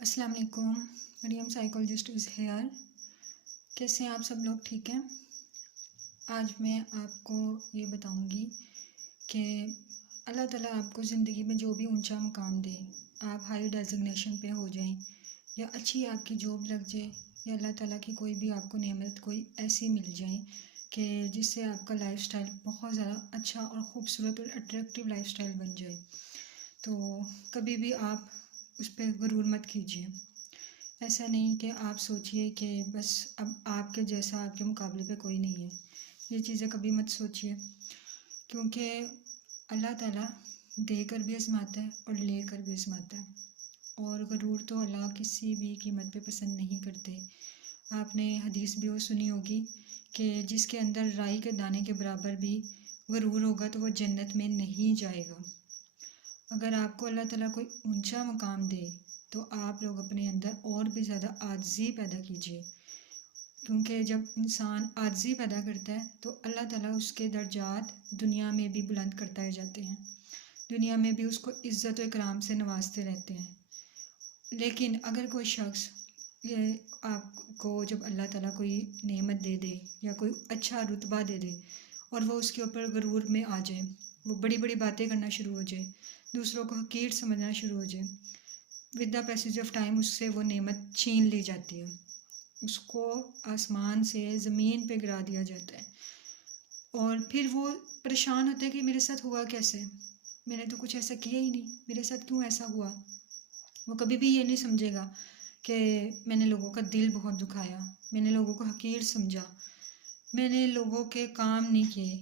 अस्सलाम वालेकुम। Maryam psychologist is here. कैसे हैं आप सब लोग? ठीक हैं। आज मैं आपको ये बताऊंगी कि अल्लाह ताला आपको ज़िंदगी में जो भी ऊंचा मुकाम दे, आप हाई डेजिग्नेशन पे हो जाएं या अच्छी आपकी जॉब लग जाए या अल्लाह ताला की कोई भी आपको नेमत कोई ऐसी मिल जाए कि जिससे आपका लाइफस्टाइल बहुत ज़्यादा अच्छा और ख़ूबसूरत और अट्रैक्टिव लाइफस्टाइल बन जाए, तो कभी भी आप उस पर गुरूर मत कीजिए। ऐसा नहीं कि आप सोचिए कि बस अब आपके जैसा आपके मुकाबले पे कोई नहीं है। ये चीज़ें कभी मत सोचिए, क्योंकि अल्लाह ताला देकर भी आज़माता है और लेकर भी आज़माता है। और गरूर तो अल्लाह किसी भी कीमत पे पसंद नहीं करते। आपने हदीस भी वो सुनी होगी कि जिसके अंदर राई के दाने के बराबर भी गरूर होगा तो वो जन्नत में नहीं जाएगा। अगर आपको अल्लाह ताला कोई ऊंचा मुकाम दे तो आप लोग अपने अंदर और भी ज़्यादा आजिज़ी पैदा कीजिए, क्योंकि जब इंसान आजिज़ी पैदा करता है तो अल्लाह ताला उसके दर्जात दुनिया में भी बुलंद करते जाते हैं, दुनिया में भी उसको इज़्ज़त और इकराम से नवाजते रहते हैं। लेकिन अगर कोई शख्स ये आपको जब अल्लाह ताला कोई नेमत दे दे या कोई अच्छा रुतबा दे दे और वो उसके ऊपर गरूर में आ जाए, वो बड़ी बड़ी बातें करना शुरू हो जाए, दूसरों को हकीर समझना शुरू हो जाए, with the passage of time उससे वो नेमत छीन ली जाती है, उसको आसमान से ज़मीन पे गिरा दिया जाता है। और फिर वो परेशान होता है कि मेरे साथ हुआ कैसे, मैंने तो कुछ ऐसा किया ही नहीं, मेरे साथ क्यों ऐसा हुआ। वो कभी भी ये नहीं समझेगा कि मैंने लोगों का दिल बहुत दुखाया, मैंने लोगों को हकीर समझा, मैंने लोगों के काम नहीं किए,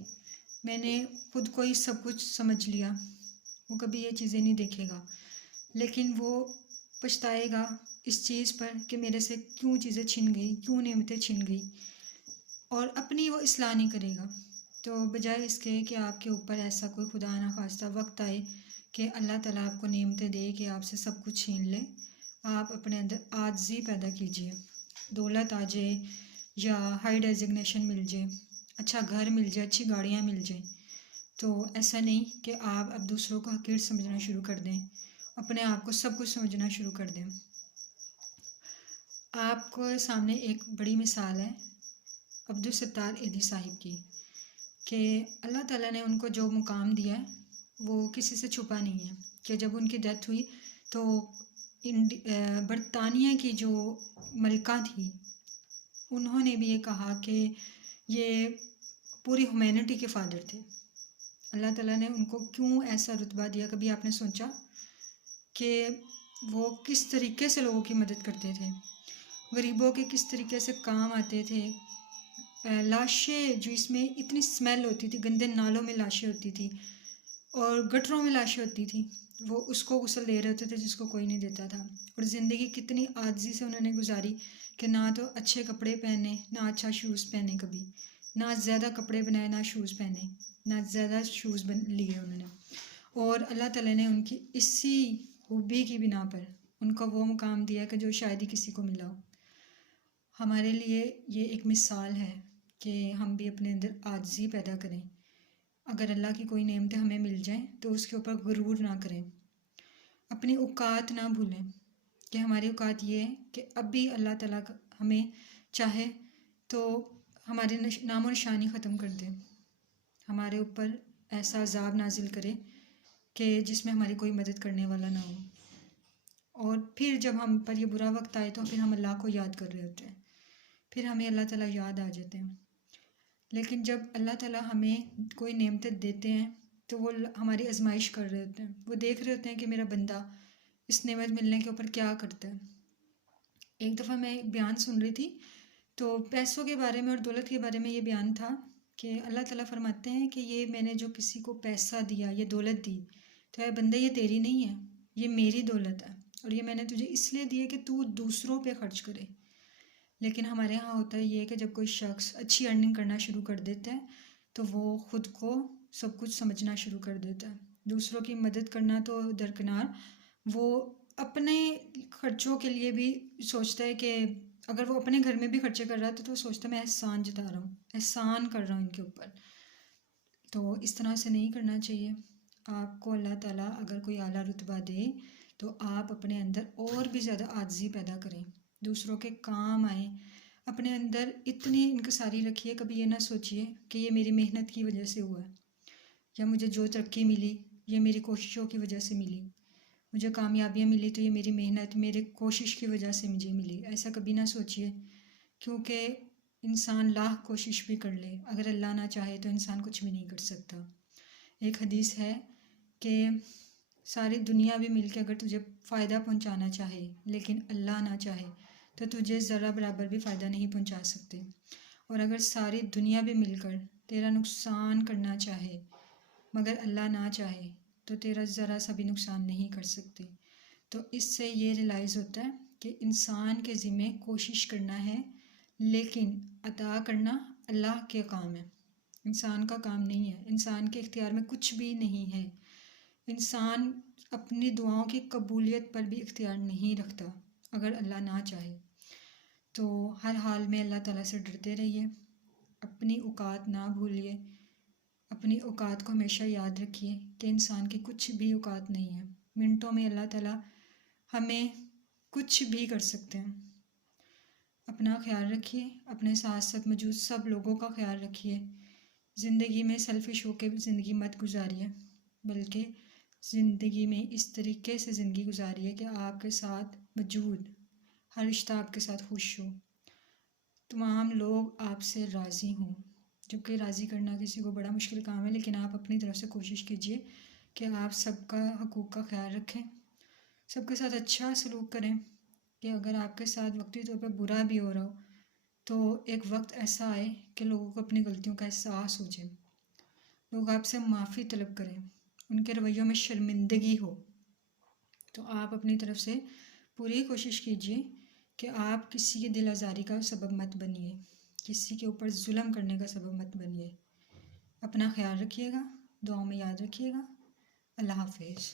मैंने खुद को ही सब कुछ समझ लिया। वो कभी ये चीज़ें नहीं देखेगा, लेकिन वो पछताएगा इस चीज़ पर कि मेरे से क्यों चीज़ें छिन गई, क्यों नेमतें छिन गई, और अपनी वो इस्लाह नहीं करेगा। तो बजाय इसके कि आपके ऊपर ऐसा कोई खुदा ना खास्ता वक्त आए कि अल्लाह ताला आपको नेमतें दे कि आपसे सब कुछ छीन ले, आप अपने अंदर आजिज़ी पैदा कीजिए। दौलत आ जाए या हाई डेजिग्नेशन मिल जाए, अच्छा घर मिल जाए, अच्छी गाड़ियाँ मिल जाए, तो ऐसा नहीं कि आप अब दूसरों को हकीर समझना शुरू कर दें, अपने आप को सब कुछ समझना शुरू कर दें। आपको सामने एक बड़ी मिसाल है अब्दुल सत्तार ईदी साहिब की, कि अल्लाह ताला ने उनको जो मुकाम दिया है वो किसी से छुपा नहीं है। कि जब उनकी डेथ हुई तो बरतानिया की जो मलिका थी उन्होंने भी ये कहा कि ये पूरी ह्यूमैनिटी के फादर थे। अल्लाह ताला ने उनको क्यों ऐसा रुतबा दिया, कभी आपने सोचा कि वो किस तरीके से लोगों की मदद करते थे, गरीबों के किस तरीके से काम आते थे। लाशें जो इसमें इतनी स्मेल होती थी, गंदे नालों में लाशें होती थी और गटरों में लाशें होती थी, वो उसको गुस्ल दे रहे होते थे जिसको कोई नहीं देता था। और ज़िंदगी कितनी आजिज़ी से उन्होंने गुजारी कि ना तो अच्छे कपड़े पहने, ना अच्छा शूज़ पहने, कभी ना ज़्यादा कपड़े बनाए, ना शूज़ पहने, ना ज़्यादा शूज़ बन लिए उन्होंने। और अल्लाह ताला ने उनकी इसी खूबी की बिना पर उनको वो मुकाम दिया कि जो शायद ही किसी को मिला हो। हमारे लिए ये एक मिसाल है कि हम भी अपने अंदर आजिज़ी पैदा करें। अगर अल्लाह की कोई नेमतें हमें मिल जाएं तो उसके ऊपर गुरूर ना करें, अपनी औकात ना भूलें कि हमारी औकात ये है कि अब भी अल्लाह ताला हमें चाहे तो हमारे नामो निशानी ख़त्म कर दे, हमारे ऊपर ऐसा अज़ाब नाजिल करे कि जिसमें हमारी कोई मदद करने वाला ना हो। और फिर जब हम पर ये बुरा वक्त आए तो फिर हम अल्लाह को याद कर रहे होते हैं, फिर हमें अल्लाह ताला याद आ जाते हैं। लेकिन जब अल्लाह ताला हमें कोई नेमतें देते हैं तो वो हमारी आजमाइश कर रहे होते हैं, वो देख रहे होते हैं कि मेरा बंदा इस नेमत मिलने के ऊपर क्या करता है। एक दफ़ा मैं एक बयान सुन रही थी, तो पैसों के बारे में और दौलत के बारे में ये बयान था कि अल्लाह ताला फरमाते हैं कि ये मैंने जो किसी को पैसा दिया, ये दौलत दी, तो यार बंदे ये तेरी नहीं है, ये मेरी दौलत है और ये मैंने तुझे इसलिए दी है कि तू दूसरों पे खर्च करे। लेकिन हमारे यहाँ होता है ये कि जब कोई शख्स अच्छी अर्निंग करना शुरू कर देता है तो वो ख़ुद को सब कुछ समझना शुरू कर देता है, दूसरों की मदद करना तो दरकिनार, वो अपने ख़र्चों के लिए भी सोचता है कि अगर वो अपने घर में भी खर्चे कर रहा है तो सोचता है मैं एहसान जता रहा हूँ, एहसान कर रहा हूँ इनके ऊपर। तो इस तरह से नहीं करना चाहिए। आपको अल्लाह ताला अगर कोई आला रुतबा दे تو آپ اپنے اندر اور بھی زیادہ عاجزی پیدا کریں، دوسروں کے کام آئیں، اپنے اندر اتنی انکساری رکھیے، کبھی یہ نہ سوچیے کہ یہ میری محنت کی وجہ سے ہوا ہے، یا مجھے جو ترقی ملی یہ میری کوششوں کی وجہ سے ملی، مجھے کامیابیاں ملی تو یہ میری محنت، میری کوشش کی وجہ سے مجھے ملی۔ ایسا کبھی نہ سوچیے، کیونکہ انسان لاکھ کوشش بھی کر لے، اگر اللہ نہ چاہے تو انسان کچھ بھی نہیں کر سکتا۔ ایک حدیث ہے کہ ساری دنیا بھی مل کے اگر تجھے فائدہ پہنچانا چاہے لیکن اللہ نہ چاہے تو تجھے ذرا برابر بھی فائدہ نہیں پہنچا سکتے، اور اگر ساری دنیا بھی مل کر تیرا نقصان کرنا چاہے مگر اللہ نہ چاہے تو تیرا ذرا سا بھی نقصان نہیں کر سکتے۔ تو اس سے یہ ریلائز ہوتا ہے کہ انسان کے ذمہ کوشش کرنا ہے، لیکن عطا کرنا اللہ کے کام ہے، انسان کا کام نہیں ہے، انسان کے اختیار میں کچھ بھی نہیں ہے۔ انسان اپنی دعاؤں کی قبولیت پر بھی اختیار نہیں رکھتا اگر اللہ نہ چاہے۔ تو ہر حال میں اللہ تعالیٰ سے ڈرتے رہیے، اپنی اوقات نہ بھولیے، اپنی اوقات کو ہمیشہ یاد رکھیے کہ انسان کی کچھ بھی اوقات نہیں ہے، منٹوں میں اللہ تعالیٰ ہمیں کچھ بھی کر سکتے ہیں۔ اپنا خیال رکھیے، اپنے ساتھ ساتھ موجود سب لوگوں کا خیال رکھیے، زندگی میں سیلفش ہو کے زندگی مت گزاریے، بلکہ زندگی میں اس طریقے سے زندگی گزاریے کہ آپ کے ساتھ موجود ہر رشتہ آپ کے ساتھ خوش ہو، تمام لوگ آپ سے راضی ہوں، جبکہ راضی کرنا کسی کو بڑا مشکل کام ہے، لیکن آپ اپنی طرف سے کوشش کیجئے کہ آپ سب کا حقوق کا خیال رکھیں، سب کے ساتھ اچھا سلوک کریں، کہ اگر آپ کے ساتھ وقتی طور پہ برا بھی ہو رہا ہو تو ایک وقت ایسا آئے کہ لوگوں کو اپنی غلطیوں کا احساس ہو جائے، لوگ آپ سے معافی طلب کریں، ان کے رویوں میں شرمندگی ہو، تو آپ اپنی طرف سے پوری کوشش کیجئے کہ آپ کسی کی دل آزاری کا سبب مت بنیے، کسی کے اوپر ظلم کرنے کا سبب مت بنیے۔ اپنا خیال رکھیے گا، دعاؤں میں یاد رکھیے گا۔ اللہ حافظ۔